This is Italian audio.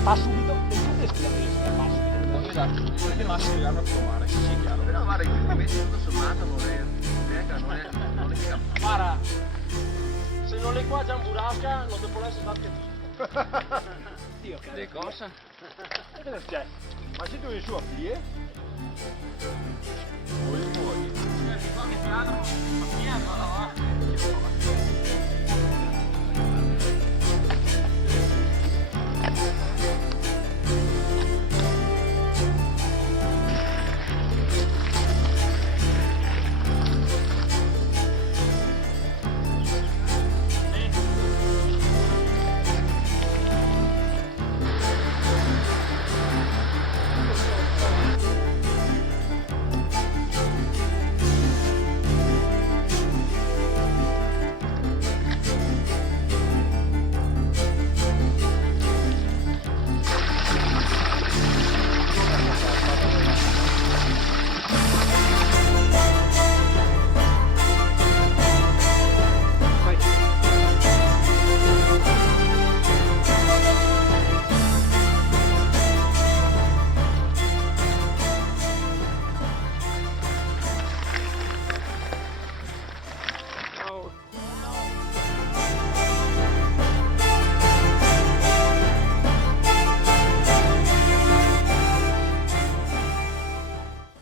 scappa subito e tu rischi di scappare subito. Esatto, perché Massimo li vanno a trovare, sì, sì, chiaro. Però guarda, in questi mesi tutto sommato non è scappato. Guarda, se non è qua Gian Burasca non devo essere stato che Dio che De cosa? E cosa c'è? Ma se tu in su a plie? Voi puoi. Qua che piano, ma piano, no?